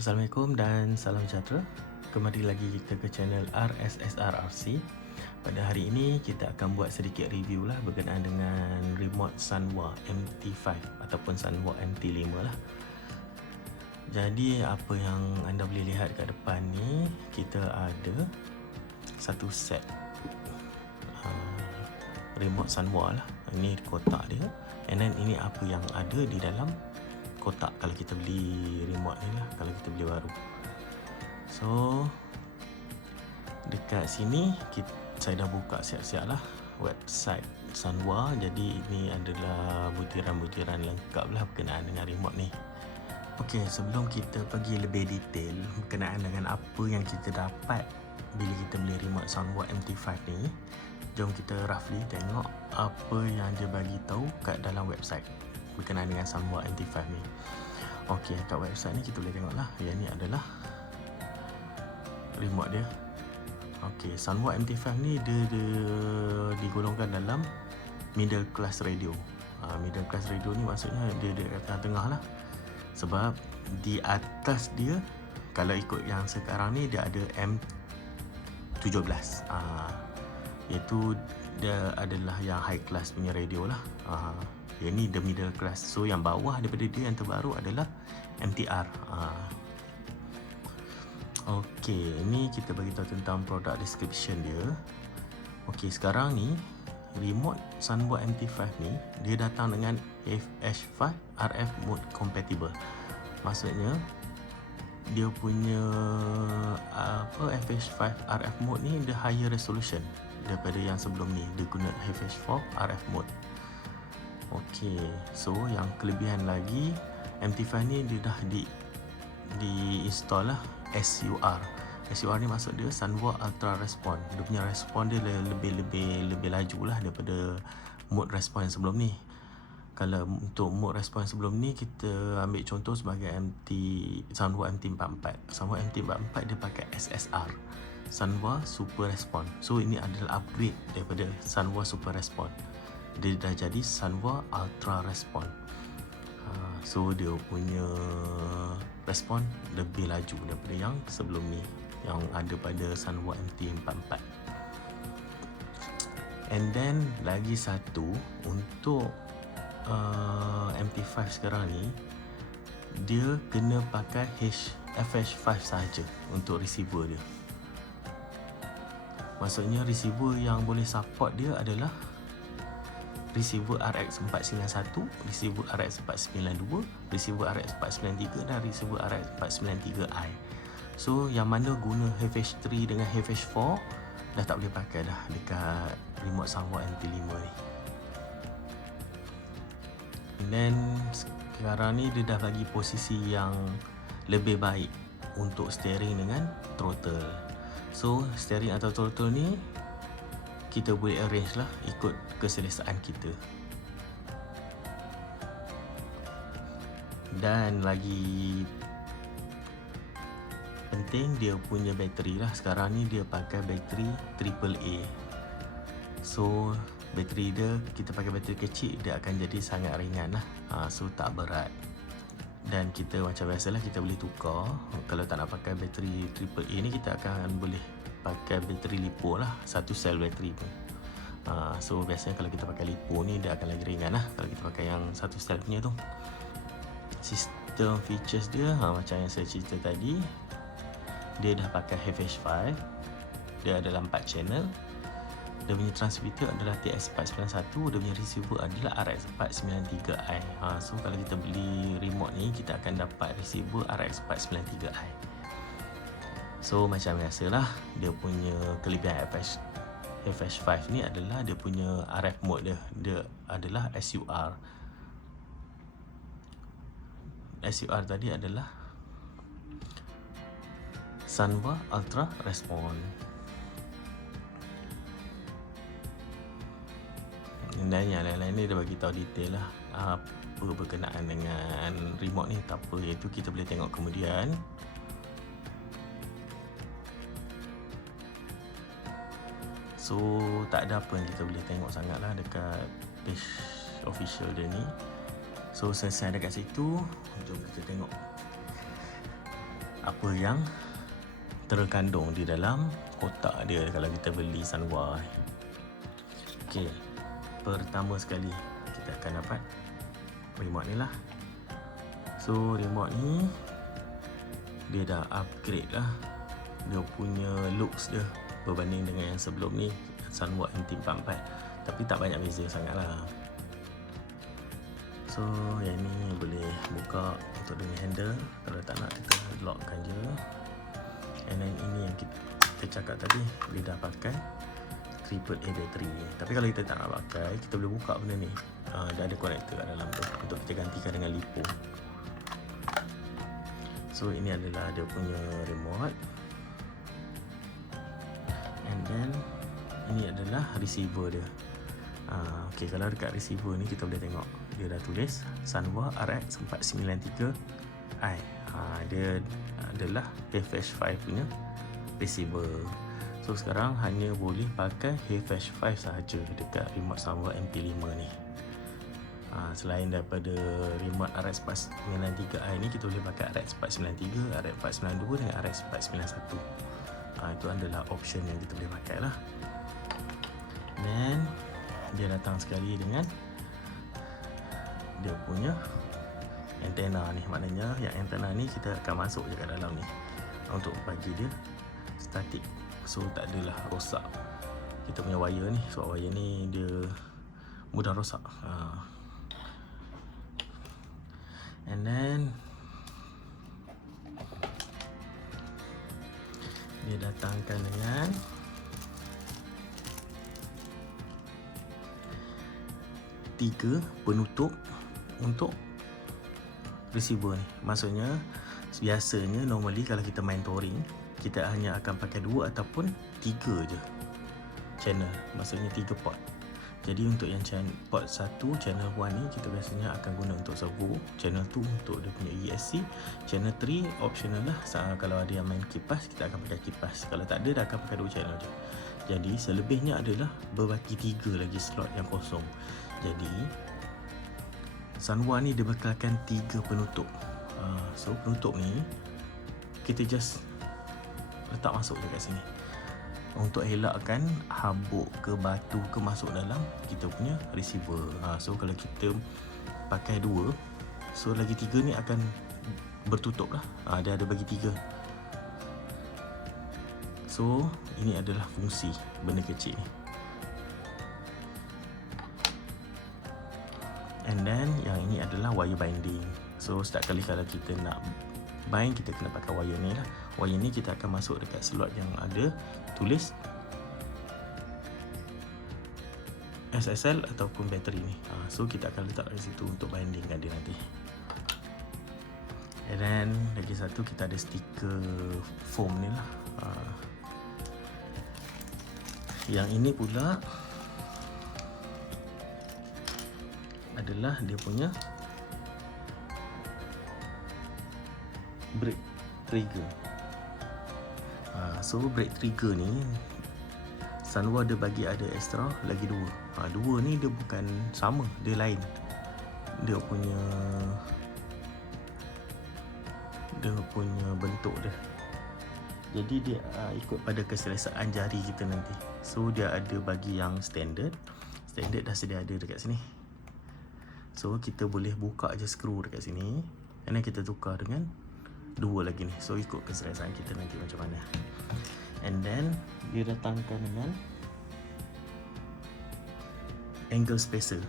Assalamualaikum dan salam sejahtera. Kembali lagi kita ke channel RSSRRC. Pada hari ini kita akan buat sedikit review lah berkenaan dengan remote Sanwa MT5 ataupun Sanwa MT5 lah. Jadi apa yang anda boleh lihat kat depan ni, kita ada satu set remote Sanwa lah. Ini kotak dia, and then ini apa yang ada di dalam kotak kalau kita beli remote ni lah, kalau kita beli baru. So dekat sini saya dah buka siap-siap lah website Sanwa. Jadi ini adalah butiran-butiran lengkap lah berkenaan dengan remote ni. Okey, sebelum kita pergi lebih detail berkenaan dengan apa yang kita dapat bila kita beli remote Sanwa MT5 ni, jom kita roughly tengok apa yang dia bagi tahu kat dalam website berkenaan dengan Sanwa MT5 ni. Okey, kat website ni kita boleh tengok lah, yang ni adalah remote dia. Okey, Sanwa MT5 ni dia digolongkan dalam middle class radio. Middle class radio ni maksudnya dia kat tengah-tengah lah. Sebab di atas dia, kalau ikut yang sekarang ni, dia ada M17. Iaitu dia adalah yang high class punya radio lah. Yang ni the middle class. So yang bawah daripada dia, yang terbaru adalah MTR. Okey, ini kita bagi tahu tentang product description dia. Okey, sekarang ni remote Sanwa MT5 ni dia datang dengan FH5 RF mode compatible. Maksudnya dia punya FH5 RF mode ni dia higher resolution daripada yang sebelum ni. Dia guna FH4 RF mode. Okey, so yang kelebihan lagi, MT5 ni dia dah di-install lah SUR. SUR ni maksud dia Sanwa Ultra Response. Dia punya respon dia lebih laju lah daripada mode respon yang sebelum ni. Kalau untuk mode respon sebelum ni, kita ambil contoh sebagai Sanwa MT44. Sanwa MT44 dia pakai SSR, Sanwa Super Response. So ini adalah upgrade daripada Sanwa Super Response. Dia dah jadi Sanwa Ultra Response. So dia punya respon lebih laju daripada yang sebelum ni, yang ada pada Sanwa MT44. And then lagi satu, untuk MT5 sekarang ni, dia kena pakai FH5 sahaja untuk receiver dia. Maksudnya receiver yang boleh support dia adalah receiver RX491, receiver RX492, receiver RX493 dan receiver RX493i. So yang mana guna FH3 dengan FH4 dah tak boleh pakai dah dekat remote Sanwa MT5 ni. And then sekarang ni dia dah bagi posisi yang lebih baik untuk steering dengan throttle. So steering atau throttle ni kita boleh arrange lah ikut keselesaan kita. Dan lagi penting, dia punya bateri lah. Sekarang ni dia pakai bateri AAA. So bateri dia, kita pakai bateri kecil, dia akan jadi sangat ringan lah. So tak berat. Dan kita macam biasalah, kita boleh tukar. Kalau tak nak pakai bateri AAA ni, kita akan boleh pakai bateri lipo lah, satu sel bateri pun. So biasanya kalau kita pakai lipo ni, dia akan lagi ringan lah kalau kita pakai yang satu sel punya tu. Sistem features dia, macam yang saya cerita tadi, dia dah pakai FH5. Dia adalah 4 channel. Dia punya transmitter adalah TS491. Dia punya receiver adalah RX493i. So kalau kita beli remote ni, kita akan dapat receiver RX493i. So macam biasalah, dia punya kelebihan FH5 ni adalah dia punya RF mode dia adalah SUR. SUR tadi adalah Sanwa Ultra Response. Dan yang lain-lain ni dia bagi tahu detail lah apa berkenaan dengan remote ni, tak apa, iaitu kita boleh tengok kemudian. So tak ada apa yang kita boleh tengok sangat lah dekat page official dia ni. So selesai dekat situ, jom kita tengok apa yang terkandung di dalam kotak dia kalau kita beli Sanwa. Okey, pertama sekali kita akan dapat remote ni lah. So remote ni dia dah upgrade lah dia punya looks dia berbanding dengan yang sebelum ni, Sanwa MT44, tapi tak banyak beza sangat lah. So yang ni boleh buka untuk dengan handle, kalau tak nak kita lockkan je. And then ini yang kita cakap tadi, dia dah pakai AAA battery. Tapi kalau kita tak nak pakai, kita boleh buka benda ni. Dia ada connector kat dalam tu untuk kita gantikan dengan LiPo. So ini adalah dia punya remote. And then ini adalah receiver dia. Okay, kalau dekat receiver ni kita boleh tengok dia dah tulis Sanwa RX 493i. Dia adalah HFH5 punya receiver. So sekarang hanya boleh pakai HFH5 sahaja dekat remote Sanwa MP5 ni. Selain daripada remote RX 493i ni, kita boleh pakai RX 493, RX 492 dengan RX 491. Itu adalah option yang kita boleh pakai lah. Dan dia datang sekali dengan dia punya antena ni. Maknanya yang antena ni kita akan masuk je kat dalam ni untuk bagi dia statik. So tak adalah rosak kita punya wire ni. Sebab wire ni dia mudah rosak. And then dia datangkan dengan tiga penutup untuk receiver ni. Maksudnya biasanya normally kalau kita main touring, kita hanya akan pakai 2 ataupun 3 je channel, maksudnya 3 port. Jadi untuk yang port 1 channel 1 ni kita biasanya akan guna untuk servo, channel 2 untuk dia punya ESC, channel 3 optional lah. Kalau ada yang main kipas, kita akan pakai kipas. Kalau tak ada, dah akan pakai 2 channel je. Jadi selebihnya adalah berbaki 3 lagi slot yang kosong. Jadi Sanwa ni dia bekalkan 3 penutup. So penutup ni kita just letak masuk je kat sini untuk elakkan habuk ke batu ke masuk dalam kita punya receiver. So kalau kita pakai 2, so lagi 3 ni akan bertutup lah. Dia ada bagi 3. So ini adalah fungsi benda kecil ni. And then yang ini adalah wire binding. So setiap kali kalau kita nak bind, kita kena pakai wire ni lah. Wire ni kita akan masuk dekat slot yang ada tulis SSL ataupun bateri ni. So kita akan letak di situ untuk bindingkan dia nanti. And then lagi satu, kita ada stiker foam ni lah. Yang ini pula adalah dia punya brake trigger. So brake trigger ni Sanwa dia bagi ada extra lagi 2. 2 ni dia bukan sama, dia lain. Dia punya bentuk dia. Jadi dia ikut pada keselesaan jari kita nanti. So dia ada bagi yang standard. Standard dah sedia ada dekat sini. So kita boleh buka je skru dekat sini, and then kita tukar dengan 2 lagi ni. So ikut keselesaan kita nanti macam mana. And then dia datangkan dengan angle spacer.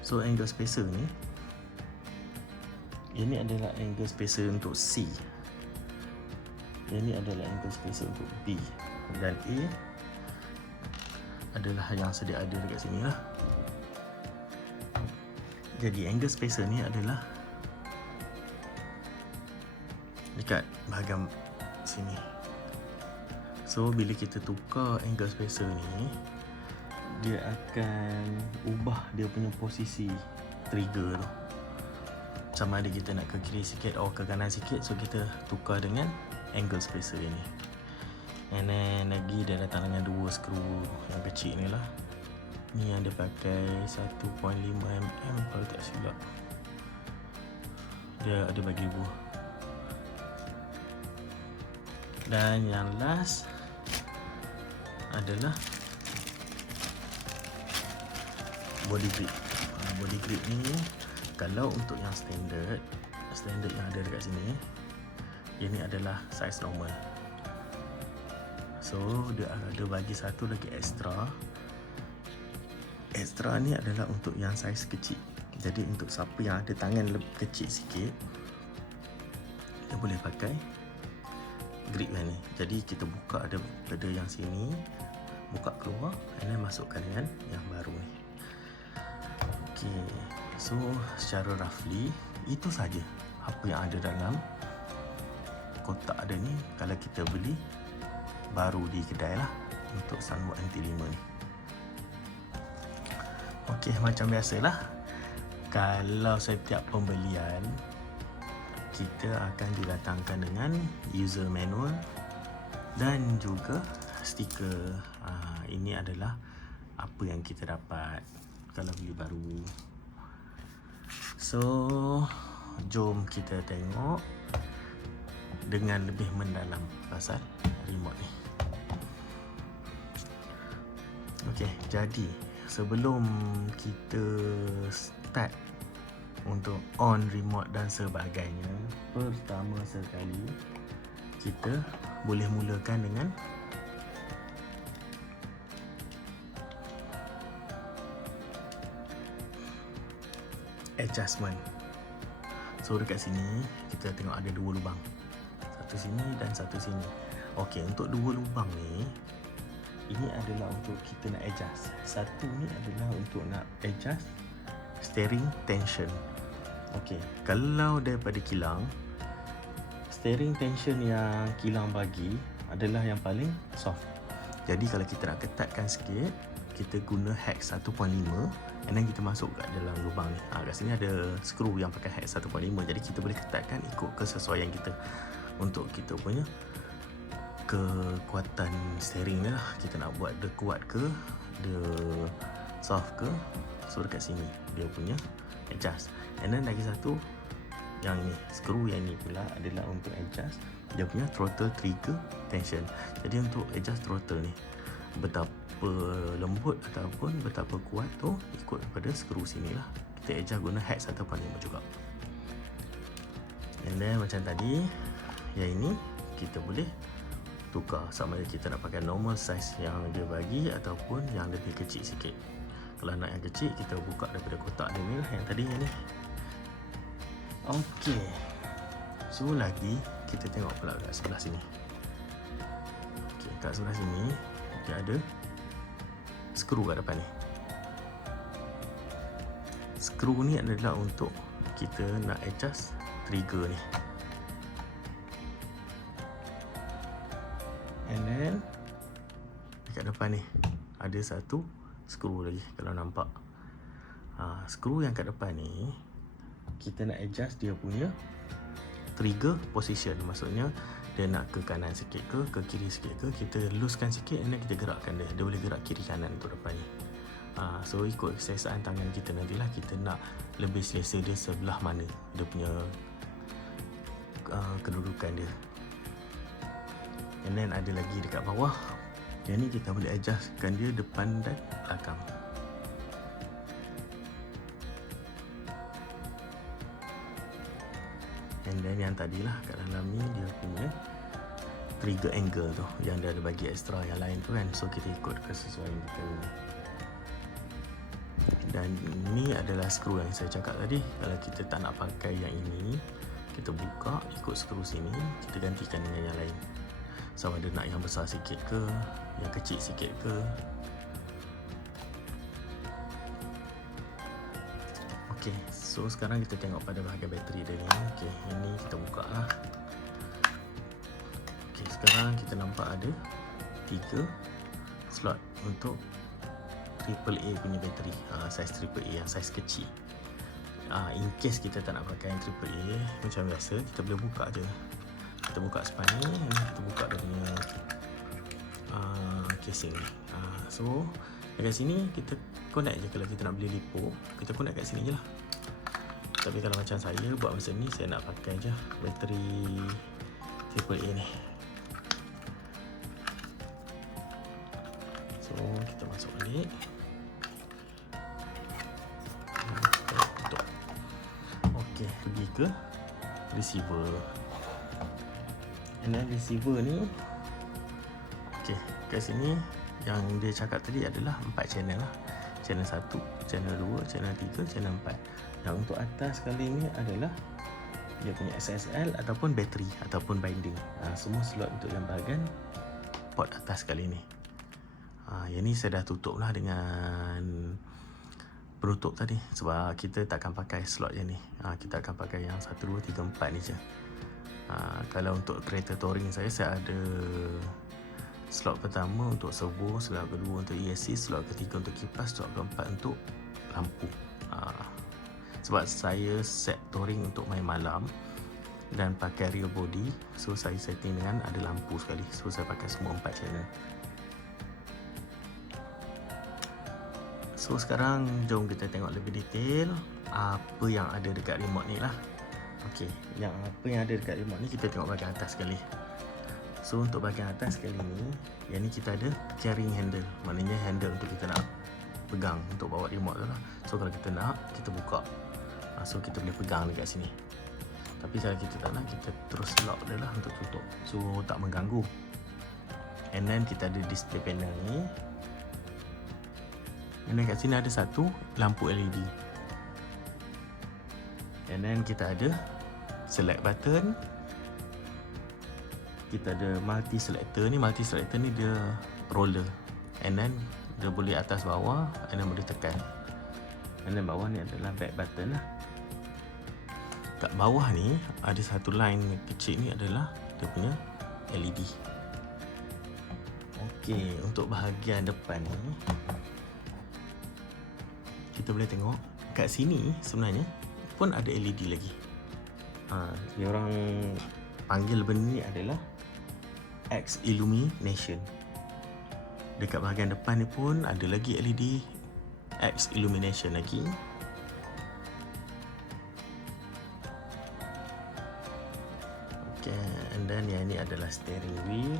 So angle spacer ni, ini adalah angle spacer untuk C, ini adalah angle spacer untuk B, dan A adalah yang sedia ada dekat sini lah. Jadi angle spacer ni adalah dekat bahagian sini. So bila kita tukar angle spacer ni, dia akan ubah dia punya posisi trigger tu. Sama ada kita nak ke kiri sikit atau ke kanan sikit, so kita tukar dengan angle spacer ni. And then lagi dia datang dengan 2 skru yang kecil ni lah. Ni yang dia pakai 1.5mm kalau tak silap. dia ada bagi buah. Dan yang last adalah body grip. Body grip ni kalau untuk yang standard yang ada dekat sini, ini adalah size normal. So dia ada bagi satu lagi extra. Extra ni adalah untuk yang saiz kecil. Jadi untuk siapa yang ada tangan lebih kecil sikit, dia boleh pakai grip yang ni. Jadi kita buka pada yang sini, buka keluar, and then masukkan dengan yang baru ni. Okay, so secara roughly itu saja apa yang ada dalam kotak ada ni kalau kita beli baru di kedai lah untuk Sunwood MT5 ni. Okey, macam biasalah, kalau setiap pembelian kita akan didatangkan dengan user manual dan juga stiker. Ini adalah apa yang kita dapat kalau beli baru. So, jom kita tengok dengan lebih mendalam pasal remote ni. Okey, jadi sebelum kita start untuk on remote dan sebagainya, pertama sekali kita boleh mulakan dengan adjustment. So dekat sini kita tengok ada dua lubang, satu sini dan satu sini. Okey, untuk dua lubang ni, ini adalah untuk kita nak adjust. Satu ni adalah untuk nak adjust steering tension. Okey, kalau daripada kilang, steering tension yang kilang bagi adalah yang paling soft. Jadi kalau kita nak ketatkan sikit, kita guna hex 1.5 and then kita masuk kat dalam lubang ni. Kat sini ada skru yang pakai hex 1.5, jadi kita boleh ketatkan ikut kesesuaian kita. Untuk kita punya kekuatan steering ni lah, kita nak buat dia kuat ke, dia soft ke. So dekat sini dia punya adjust. And then lagi satu, yang ni, skru yang ni pula adalah untuk adjust dia punya throttle trigger tension. Jadi untuk adjust throttle ni, betapa lembut ataupun betapa kuat tu ikut pada skru sini lah. Kita adjust guna hex 1.5 juga. And then macam tadi, yang ini kita boleh tukar sama ada kita nak pakai normal size yang dia bagi ataupun yang lebih kecil sikit. Kalau nak yang kecil, kita buka daripada kotak dia ni lah, yang tadi yang ni. Okey, so lagi kita tengok pula kat sebelah sini. Okey, kat sebelah sini dia ada skru kat depan ni. Skru ni adalah untuk kita nak adjust trigger ni. And then dekat depan ni ada satu skru lagi kalau nampak. Skru yang kat depan ni kita nak adjust dia punya trigger position. Maksudnya dia nak ke kanan sikit ke kiri sikit ke, kita loosekan sikit and then kita gerakkan dia. Dia boleh gerak kiri kanan untuk depan ni. So ikut keselesaan tangan kita nantilah kita nak lebih selesa dia sebelah mana dia punya kedudukan dia. And then ada lagi dekat bawah, yang ni kita boleh adjustkan dia depan dan belakang. And then yang tadilah kat dalam ni dia punya trigger angle tu, yang dia ada bagi extra yang lain tu kan. So kita ikut kesesuaian kita. Dan ini adalah skru yang saya cakap tadi. Kalau kita tak nak pakai yang ini, kita buka ikut skru sini, kita gantikan dengan yang lain. Sama ada nak yang besar sikit ke, yang kecil sikit ke. Okey, so sekarang kita tengok pada bahagian bateri dia ni. Okey, ini kita buka lah. Okey, sekarang kita nampak ada 3 slot untuk AAA punya bateri. Saiz AAA yang saiz kecil. In case kita tak nak pakai yang AAA, macam biasa kita boleh buka je. Kita buka span ni, kita buka dia punya casing ni. So dekat sini kita connect je. Kalau kita nak beli lipo, kita connect kat sini je lah. Tapi kalau macam saya buat masa ni, saya nak pakai je bateri AAA ni. So kita masuk balik, kita tutup. Okey, pergi ke receiver. And then receiver ni, okey, kat sini yang dia cakap tadi adalah 4 channel lah. Channel 1, channel 2, channel 3, channel 4. Dan untuk atas kali ni adalah dia punya SSL ataupun bateri ataupun binding. Semua slot untuk yang bahagian port atas kali ni. Yang ni saya dah tutup lah dengan penutup tadi, sebab kita takkan pakai slot yang ni. Kita akan pakai yang 1, 2, 3, 4 ni je. Kalau untuk kereta touring saya ada slot pertama untuk servo, slot kedua untuk ESC, slot ketiga untuk kipas, slot keempat untuk lampu. Sebab saya set touring untuk main malam dan pakai rear body, so saya setting dengan ada lampu sekali. So saya pakai semua 4 channel. So sekarang jom kita tengok lebih detail apa yang ada dekat remote ni lah. Okey, apa yang ada dekat remote ni kita tengok bahagian atas sekali. So untuk bahagian atas kali ni, yang ni kita ada carrying handle. Maknanya handle untuk kita nak pegang untuk bawa remote tu lah. So kalau kita nak, kita buka. So kita boleh pegang dekat sini. Tapi kalau kita tak nak, kita terus lock dia lah untuk tutup. So tak mengganggu. And then kita ada display panel ni. And then kat sini ada satu lampu LED. And then kita ada select button. Kita ada multi selector ni. Multi selector ni dia roller. And then dia boleh atas bawah, and then boleh tekan. And then bawah ni adalah back button lah. Kat bawah ni ada satu line kecil ni adalah dia punya LED. Okey, untuk bahagian depan ni kita boleh tengok kat sini sebenarnya pun ada LED lagi. Dia orang panggil benda ni adalah X illumination. Dekat bahagian depan ni pun ada lagi LED X illumination lagi. Okay, and then yang ni adalah steering wheel.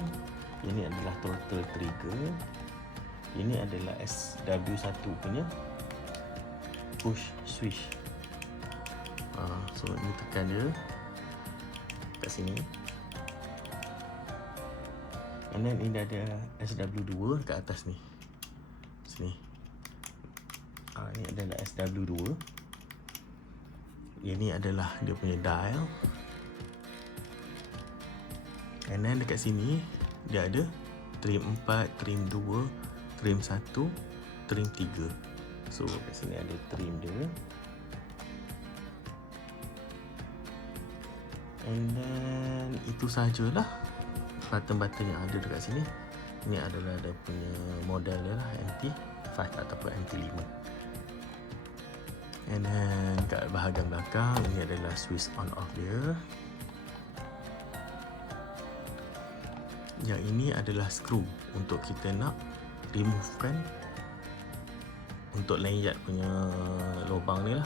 Ini adalah throttle trigger. Ini adalah SW1 punya push switch. So ini tekan dia kat sini. And then ini ada SW2 kat atas ni. Sini. Ini adalah SW2. Ini adalah dia punya dial. And then dekat sini dia ada trim 4, trim 2, trim 1, trim 3. So kat sini ada trim dia. And then itu sahajalah button-button yang ada dekat sini. Ini adalah dia punya model dia lah, MT5 ataupun MT5. And then kat bahagian belakang ini adalah switch on off dia. Yang ini adalah screw untuk kita nak remove kan untuk lanyard punya lubang ni lah.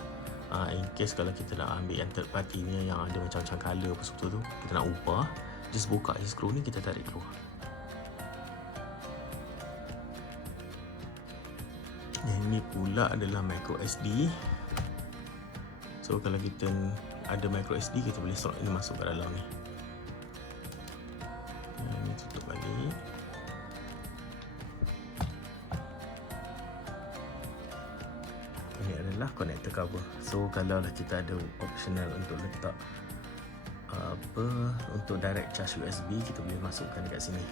In case kalau kita nak ambil yang third party ni yang ada macam-macam colour apa semua tu, kita nak ubah, just buka je screw ni, kita tarik keluar. Yang ni pula adalah micro SD. So kalau kita ada micro SD, kita boleh slot ini masuk ke dalam ni. Ini tutup balik. Ini adalah connector cover. So kalau lah kita ada optional untuk letak untuk direct charge USB, kita boleh masukkan dekat sini.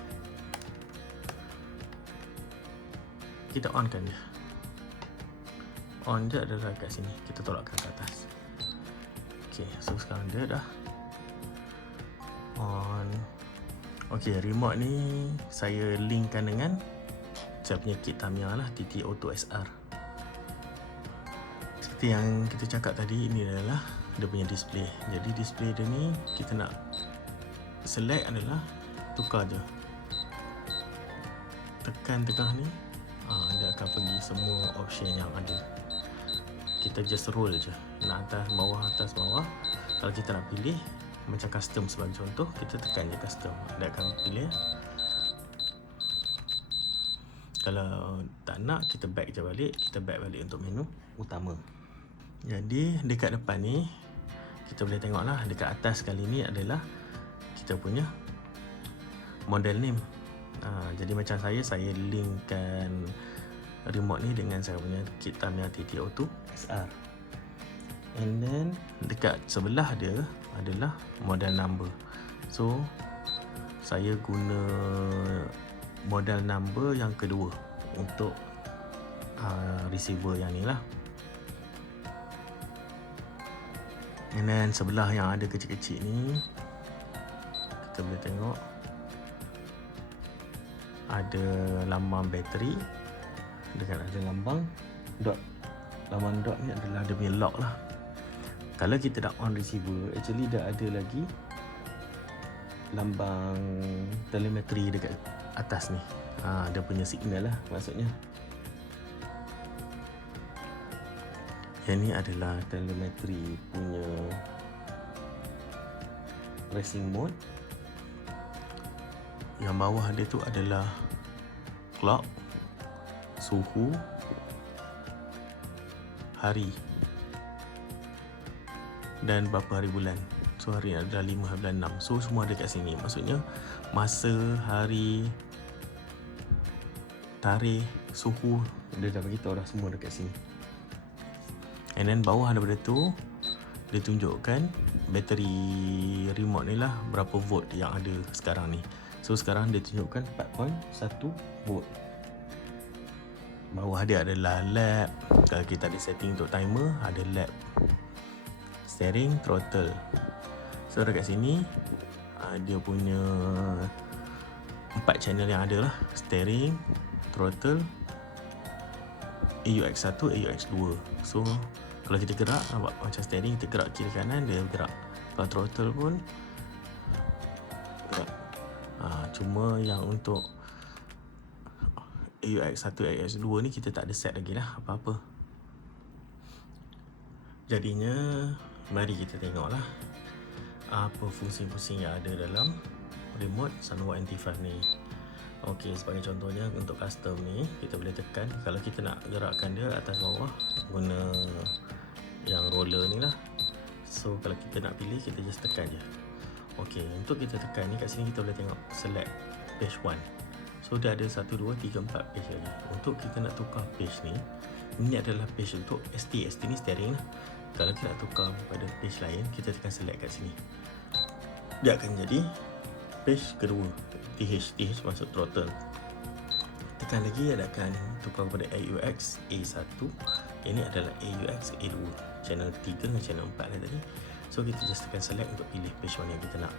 Kita onkan dia. On je adalah kat sini. Kita tolakkan ke atas. Okay, so sekarang dia dah on. Okay, remote ni saya linkkan dengan saya punya kit Tamiya lah, TT Auto SR. Seperti yang kita cakap tadi, ini adalah dia punya display. Jadi display dia ni kita nak select adalah tukar je. Tekan tengah ni, dia akan pergi semua option yang ada. Kita just roll je. nak atas bawah. Kalau kita nak pilih macam custom sebagai contoh, kita tekan je custom, dia akan pilih. Kalau tak nak, kita back je balik, untuk menu utama. Jadi dekat depan ni kita boleh tengok lah, dekat atas kali ni adalah kita punya model name. Jadi macam saya linkkan remote ni dengan saya punya kit Tamiya TT02 SR. And then dekat sebelah dia adalah model number. So saya guna model number yang kedua untuk receiver yang ni lah. And then sebelah yang ada kecil-kecil ni, kita boleh tengok ada lambang bateri dengan ada lambang dot. Lambang dot ni adalah dia punya lock lah. Kalau kita dah on receiver, actually dah ada lagi lambang telemetri dekat atas ni. Dia punya signal lah maksudnya. Yang ni adalah telemetri punya racing mode. Yang bawah dia tu adalah clock, suhu, hari dan berapa hari bulan. So hari ni adalah 5 hari bulan 6. So semua ada kat sini. Maksudnya masa, hari, tarikh, suhu, dia dah bagi tahu dah semua dekat sini. And then bawah daripada tu, dia tunjukkan bateri remote ni lah, berapa volt yang ada sekarang ni. So sekarang dia tunjukkan 4.1 volt. Bawah dia adalah lap. Kalau kita ada setting untuk timer, ada lap, steering, throttle. So dekat sini dia punya 4 channel yang ada lah: steering, throttle, AUX1, AUX2. So kalau kita gerak, nampak macam steering, kita gerak kiri kanan, dia gerak. Kalau throttle pun gerak. Cuma yang untuk AUX1, AUX2 ni kita tak ada set lagi lah apa-apa. Jadinya mari kita tengok lah apa fungsi-fungsi yang ada dalam remote Sunwalk NT5 ni. Okey, sebagai contohnya untuk custom ni, kita boleh tekan. Kalau kita nak gerakkan dia atas bawah, guna yang roller ni lah. So kalau kita nak pilih, kita just tekan je. Okey, untuk kita tekan ni, kat sini kita boleh tengok select page 1. So dia ada 1, 2, 3, 4 page lagi. Untuk kita nak tukar page ni, ini adalah page untuk ST. ST ni steering lah. Kalau kita nak tukar pada page lain, kita tekan select kat sini. Dia akan jadi page kedua, TH masuk throttle. Tekan lagi, dia akan tukar kepada AUX A1. Ini adalah AUX A2, channel 3 dengan channel 4 lah tadi. So kita just tekan select untuk pilih page mana yang kita nak.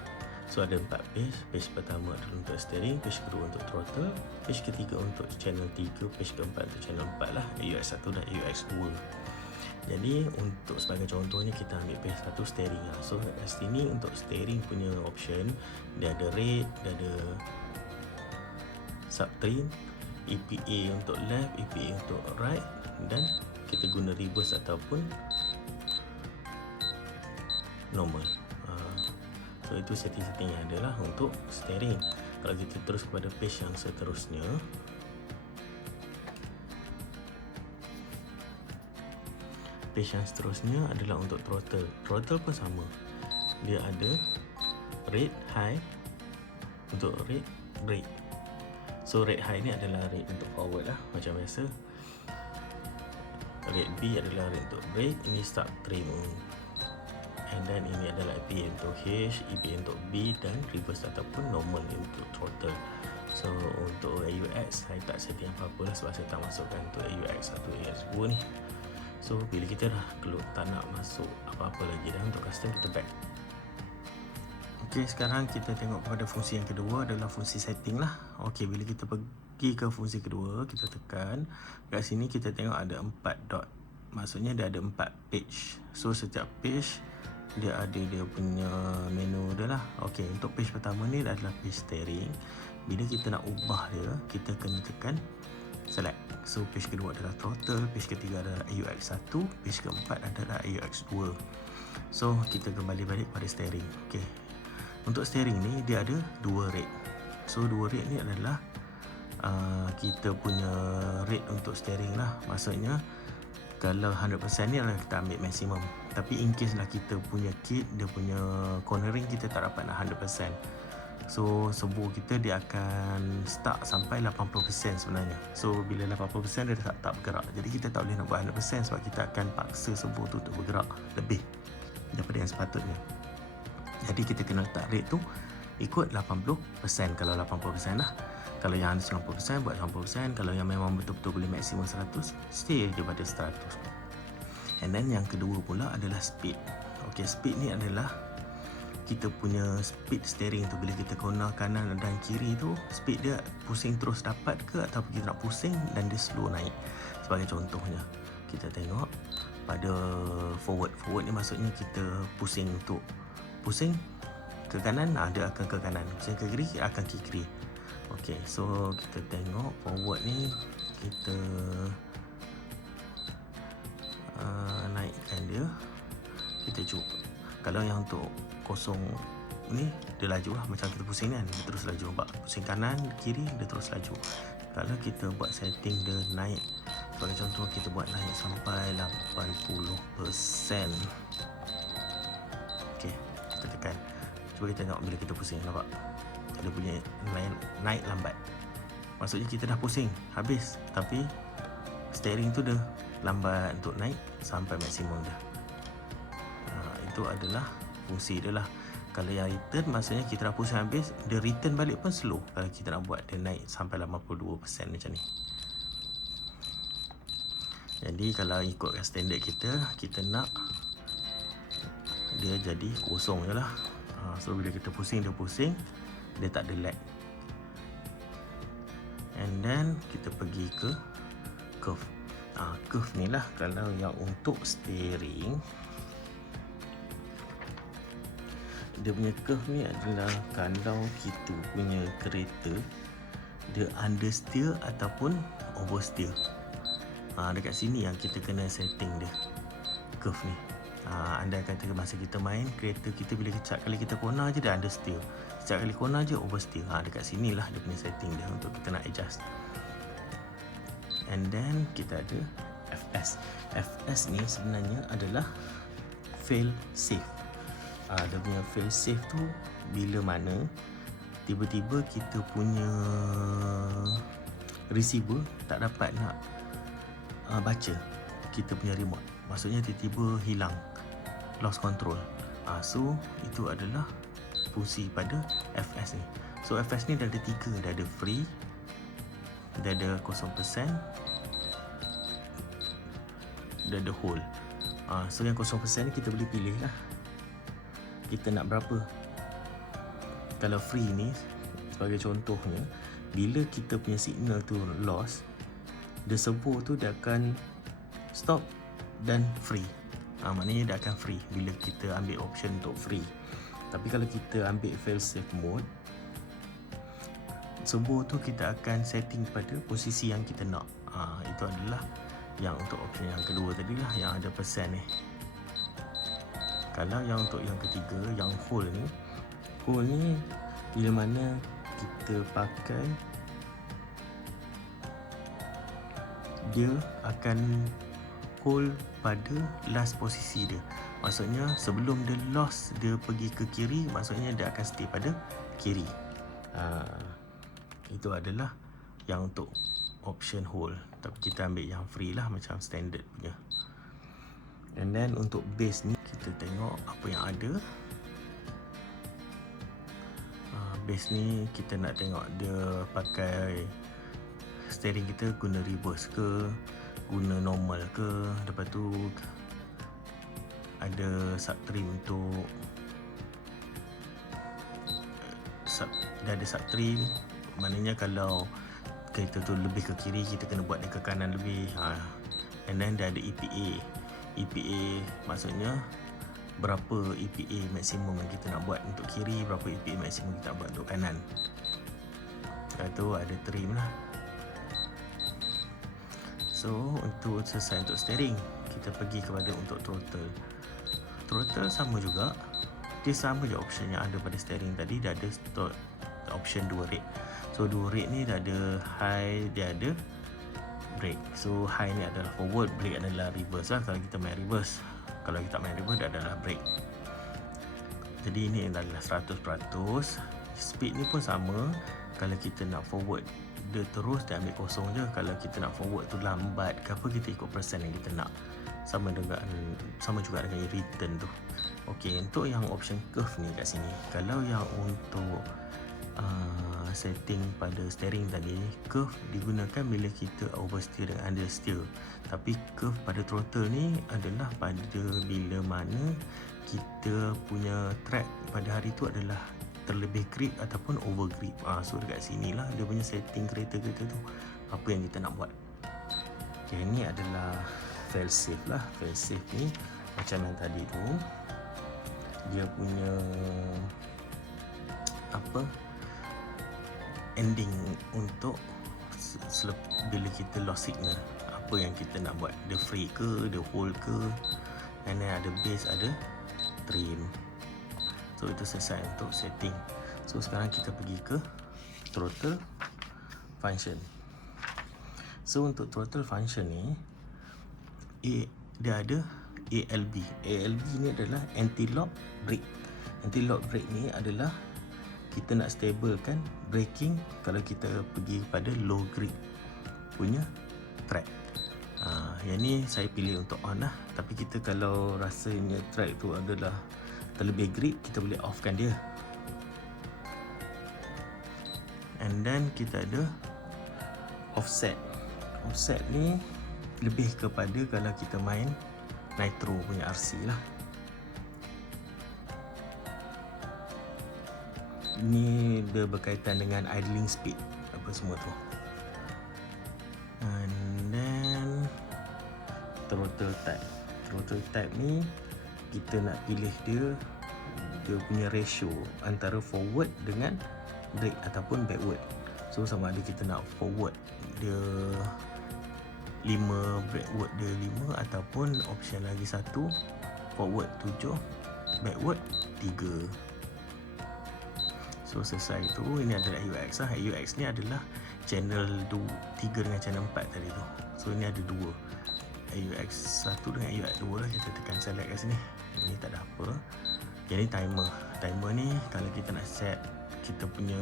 So ada 4 page. Page pertama adalah untuk steering, page kedua untuk throttle, page ketiga untuk channel 3, page keempat untuk channel 4 lah, AUX1 dan AUX2. Jadi untuk sebagai contohnya, kita ambil page 1 steering lah. So kat sini untuk steering punya option, dia ada rate, dia ada subtrain, EPA untuk left, EPA untuk right, dan kita guna reverse ataupun normal. So itu setting-setting yang ada lah untuk steering. Kalau kita terus kepada page yang seterusnya, page yang seterusnya adalah untuk throttle. Throttle pun sama, dia ada rate, high. Untuk rate. So rate high ni adalah rate untuk forward lah, macam biasa. Rate B adalah rate untuk brake. Ini start trim. And then ini adalah EPA untuk H, EPA untuk B, dan reverse ataupun normal untuk throttle. So untuk AUX, saya tak setting apa-apa lah sebab saya tak masukkan untuk AUX 1, AUX 2 ni. So bila kita dah tak nak masuk apa-apa lagi dah untuk custom, kita back. Ok, sekarang kita tengok pada fungsi yang kedua, adalah fungsi setting lah. Ok, bila kita pergi ke fungsi kedua, kita tekan kat sini, kita tengok ada 4 dot. Maksudnya dia ada 4 page. So setiap page dia ada dia punya menu dia lah. Ok, untuk page pertama ni adalah page steering. Bila kita nak ubah dia, kita kena tekan select. So page kedua adalah throttle, page ketiga adalah AUX1, page keempat adalah AUX2. So kita kembali balik pada steering. Okay. Untuk steering ni dia ada dua rate. So dua rate ni adalah kita punya rate untuk steering lah. Maksudnya kalau 100% ni adalah kita ambil maksimum. Tapi in case lah kita punya kit, dia punya cornering kita tak dapat nak 100%. So servo kita dia akan stuck sampai 80% sebenarnya. So bila 80% dia tak bergerak. Jadi kita tak boleh nak buat 100% sebab kita akan paksa servo tu untuk bergerak lebih daripada yang sepatutnya. Jadi kita kena letak rate tu ikut 80%. Kalau 80% lah. Kalau yang 90% buat 90%. Kalau yang memang betul-betul boleh maksimum 100, stay daripada 100. And then yang kedua pula adalah speed. Okay, speed ni adalah kita punya speed steering tu. Bila kita corner kanan dan kiri tu, speed dia pusing terus dapat ke ataupun kita nak pusing dan dia slow naik. Sebagai contohnya, kita tengok pada forward. Forward ni maksudnya kita pusing untuk pusing ke kanan, dia akan ke kanan. Pusing ke kiri, akan ke kiri. Okay, so kita tengok forward ni, kita naikkan dia. Kita cuba. Kalau yang untuk kosong ni, dia laju lah. Macam kita pusing kan, dia terus laju. Pusing kanan, kiri, dia terus laju. Kalau kita buat setting dia naik, sebagai contoh kita buat naik sampai 80%. Okay, kita tekan. Cuba kita tengok bila kita pusing, nampak? Dia punya naik lambat. Maksudnya kita dah pusing habis, tapi steering tu dia lambat untuk naik sampai maksimum dia. Itu adalah fungsi dia lah. Kalau yang return, maksudnya kita dah pusing habis, dia return balik pun slow. Kalau kita nak buat dia naik sampai 82% macam ni. Jadi kalau ikutkan standard kita nak dia jadi kosong je lah. So bila kita pusing, dia tak ada lag. And then kita pergi ke curve. Curve ni lah kalau yang untuk steering. Dia punya curve ni adalah kalau kita punya kereta dia understeer ataupun oversteer. Dekat sini yang kita kena setting dia, curve ni. Andai kata masa kita main, kereta kita bila setiap kali kita corner je dia understeer, setiap kali corner je oversteer. Dekat sini lah dia punya setting dia untuk kita nak adjust. And then kita ada FS. FS ni sebenarnya adalah fail safe. Dia punya fail safe tu bila mana tiba-tiba kita punya receiver tak dapat nak baca kita punya remote. Maksudnya tiba-tiba hilang, lost control. So itu adalah fungsi pada FS ni. So FS ni dah ada 3. Dah ada free, dah ada 0%, dah ada whole. So yang 0% ni kita boleh pilih lah, kita nak berapa. Kalau free ni, sebagai contohnya, bila kita punya signal tu lost, the servo tu dia akan stop dan free. Maknanya dia akan free bila kita ambil option untuk free. Tapi kalau kita ambil fail safe mode, servo tu kita akan setting pada posisi yang kita nak. Itu adalah yang untuk option yang kedua tadi lah, yang ada persen ni. Kalau yang untuk yang ketiga, yang whole ni bila mana kita pakai, dia akan hold pada last posisi dia. Maksudnya sebelum dia lost, dia pergi ke kiri, maksudnya dia akan stay pada kiri. Itu adalah yang untuk option hold. Tapi kita ambil yang free lah, macam standard punya. And then untuk base ni, kita tengok apa yang ada. Base ni kita nak tengok dia pakai steering kita guna reverse ke, guna normal ke. Lepas tu ada subtrim untuk dia ada subtrim, maknanya kalau kereta tu lebih ke kiri, kita kena buat dia ke kanan lebih. And then dia ada EPA. EPA maksudnya berapa EPA maksimum yang kita nak buat untuk kiri, berapa EPA maksimum kita nak buat untuk kanan. Lepas tu ada trim lah. So untuk selesai untuk steering, kita pergi kepada untuk throttle. Throttle sama juga, dia sama je option yang ada pada steering tadi. Dia ada option 2 rate. So 2 rate ni dia ada high, dia ada brake. So high ni adalah forward, brake adalah reverse lah kalau kita main reverse. Kalau kita main reverse, dia adalah brake. Jadi ini adalah 100%. Speed ni pun sama. Kalau kita nak forward, dia terus dia ambil kosong je. Kalau kita nak forward tu lambat ke apa, kita ikut persen yang kita nak. Sama juga dengan return tu. Okey, untuk yang option curve ni kat sini, kalau yang untuk setting pada steering tadi, curve digunakan bila kita oversteer dan understeer. Tapi curve pada throttle ni adalah pada bila mana kita punya track pada hari tu adalah terlebih grip ataupun over grip. So dekat sini lah dia punya setting kereta tu, apa yang kita nak buat. Okay, ni adalah fail safe lah. Fail safe ni macam yang tadi tu, dia punya ending untuk bila kita lost signal, apa yang kita nak buat, dia free ke, dia hold ke, and then ada base, ada trim. So itu selesai untuk setting. So sekarang kita pergi ke throttle function. So untuk throttle function ni, dia ada ALB. ALB ni adalah anti-lock brake. Anti-lock brake ni adalah kita nak stablekan braking kalau kita pergi pada low grip punya track. Yang ni saya pilih untuk on lah. Tapi kita kalau rasanya track tu adalah terlebih grip, kita boleh offkan dia. And then kita ada offset. Offset ni lebih kepada kalau kita main nitro punya RC lah. Ni dia berkaitan dengan idling speed apa semua tu. And then throttle type. Throttle type ni kita nak pilih dia punya ratio antara forward dengan brake ataupun backward. So sama ada kita nak forward dia 5, backward dia 5, ataupun option lagi satu, forward 7, backward 3. So selesai tu, ini adalah AUX lah. AUX ni adalah channel 3 dengan channel 4 tadi tu. So ini ada 2, AUX 1 dengan AUX 2 lah. Kita tekan select kat sini. Ini tak ada apa. Yang ni timer. Timer ni kalau kita nak set kita punya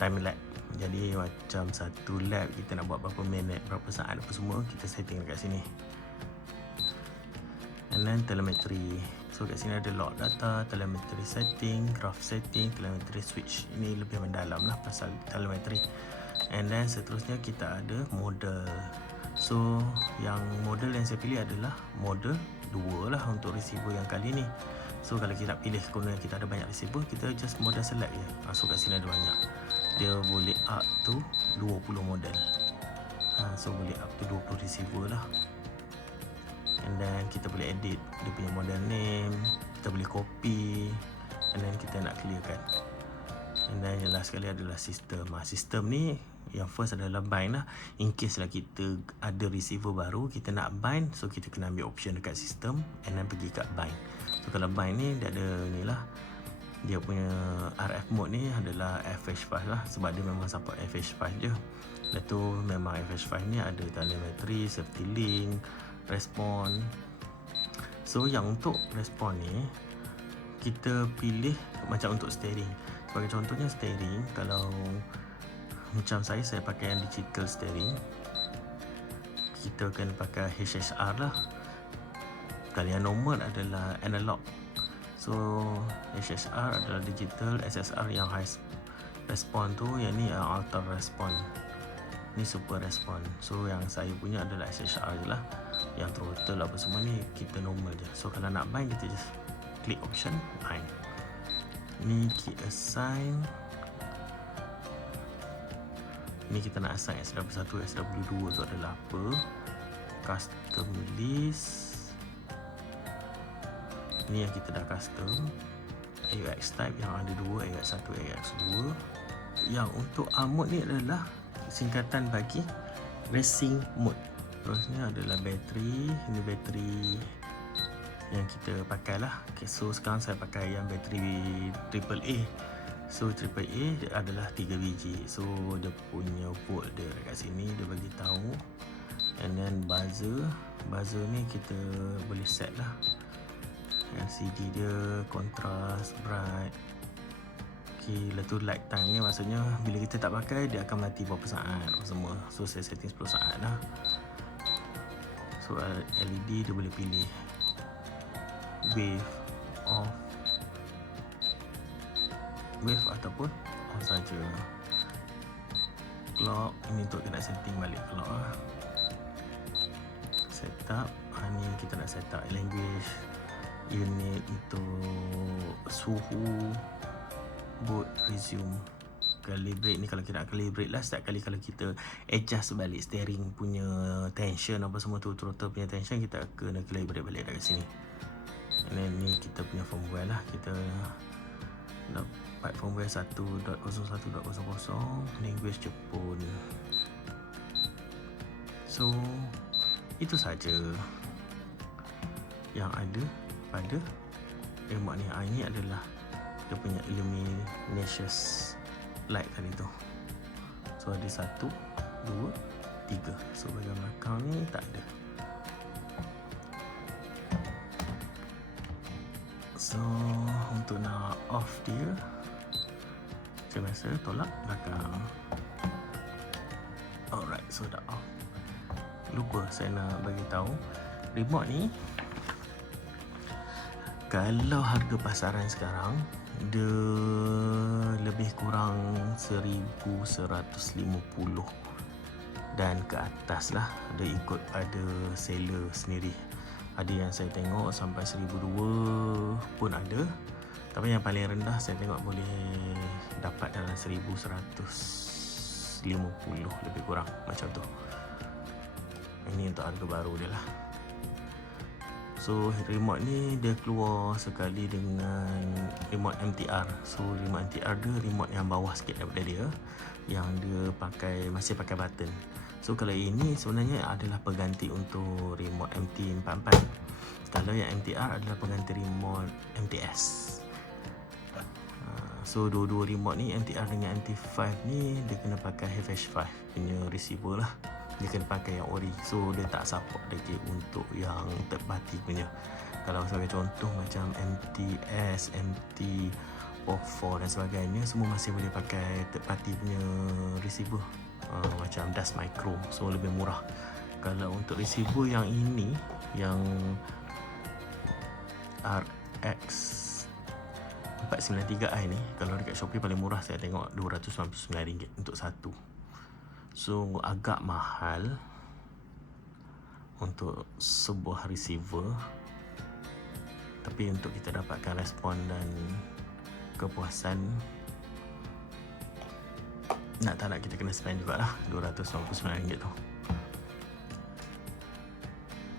time lap. Jadi macam satu lap kita nak buat berapa minit, berapa saat, apa semua kita setting dekat sini. And then telemetry. So kat sini ada log data, telemetry setting, graph setting, telemetry switch. Ini lebih mendalam lah pasal telemetry. And then seterusnya kita ada model. So yang model yang saya pilih adalah model 2 lah untuk receiver yang kali ni. So kalau kita nak pilih guna kita ada banyak receiver, kita just model select je. So kat sini ada banyak. Dia boleh up to 20 model. So boleh up to 20 receiver lah. And then kita boleh edit dia punya model name, kita boleh copy, and then kita nak clearkan. And then yang last sekali adalah sistem. Sistem ni yang first adalah bind lah. In case lah kita ada receiver baru, kita nak bind, so kita kena ambil option dekat sistem and then pergi kat bind. So kalau bind ni dia ada ni lah, dia punya RF mode ni adalah FH5 lah, sebab dia memang support FH5 je. Dan tu memang FH5 ni ada telemetry, safety link, respon. So yang untuk respon ni kita pilih macam untuk steering. Sebagai contohnya steering, kalau macam saya pakai yang digital steering, kita akan pakai HSR lah. Kalau yang normal adalah analog. So HSR adalah digital, SSR yang high respon tu, yang ni ultra respon, ni super respon. So yang saya punya adalah SSR je lah. Yang throttle apa semua ni kita normal je. So kalau nak bind, kita just klik option bind. Ni key assign. Ni kita nak assign SW1, SW2 tu adalah apa. Custom list. Ni yang kita dah custom. AUX type yang ada 2, AUX1, AUX2. Yang untuk mode ni adalah singkatan bagi racing mode. Terusnya adalah bateri. Ini bateri yang kita pakai lah. Okay, so sekarang saya pakai yang bateri AAA. So AAA adalah 3 biji. So dia punya volt dia dekat sini, dia bagi tahu. And then buzzer ni kita boleh set lah. LCD dia kontras, bright. Okay, lepas tu light time ni maksudnya bila kita tak pakai dia akan mati berapa saat semua. So saya setting 10 saat lah. So LED dia boleh pilih wave, off, wave ataupun on saja. Clock ini untuk kita nak setting balik clock lah. Setup, ni kita nak set up language, unit untuk suhu, boot, resume. Calibrate ni kalau kita nak calibrate lah, setiap kali kalau kita adjust balik steering punya tension apa semua tu, throttle punya tension, kita kena calibrate balik dari sini. And then ni kita punya firmware lah, kita dapat firmware 1.01.00, language Jepun. So itu saja yang ada pada remote ni. Ini adalah dia punya illuminations light tadi tu. So ada 1, 2, 3. So bahagian belakang ni tak ada. So untuk nak off dia, macam biasa tolak belakang. Alright, so dah off. Lupa saya nak bagi tahu, remote ni kalau harga pasaran sekarang dia lebih kurang 1150 dan ke atas lah. Dia ikut pada seller sendiri. Ada yang saya tengok sampai 1200 pun ada. Tapi yang paling rendah saya tengok boleh dapat dalam 1150 lebih kurang macam tu. Ini untuk harga baru dia lah. So remote ni dia keluar sekali dengan remote MTR. So remote MTR dia remote yang bawah sikit daripada dia, yang dia masih pakai button. So kalau ini sebenarnya adalah pengganti untuk remote MT44. Kalau yang MTR adalah pengganti remote MTS. So dua-dua remote ni, MTR dengan MT5 ni, dia kena pakai FH5 punya receiver lah. Dia kena pakai yang ori. So dia tak support lagi untuk yang third party punya. Kalau sebagai contoh macam MTS, MT44 dan sebagainya, semua masih boleh pakai third party punya receiver, macam Das Micro. So lebih murah. Kalau untuk receiver yang ini, yang RX 493i ni, kalau dekat Shopee paling murah saya tengok RM299 untuk satu. So agak mahal untuk sebuah receiver, tapi untuk kita dapatkan respon dan kepuasan, nak tak nak kita kena spend jugalah RM299 tu.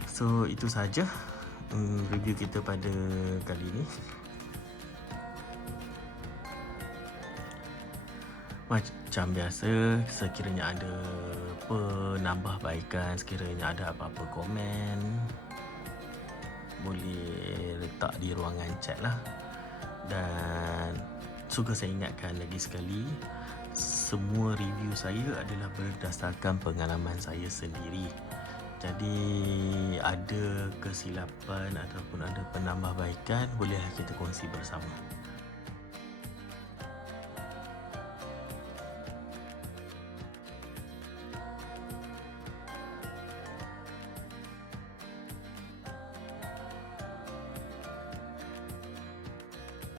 So itu saja review kita pada kali ini. Macam biasa, sekiranya ada penambahbaikan, sekiranya ada apa-apa komen, boleh letak di ruangan chat lah. Dan suka saya ingatkan lagi sekali, semua review saya adalah berdasarkan pengalaman saya sendiri. Jadi ada kesilapan ataupun ada penambahbaikan, bolehlah kita kongsi bersama.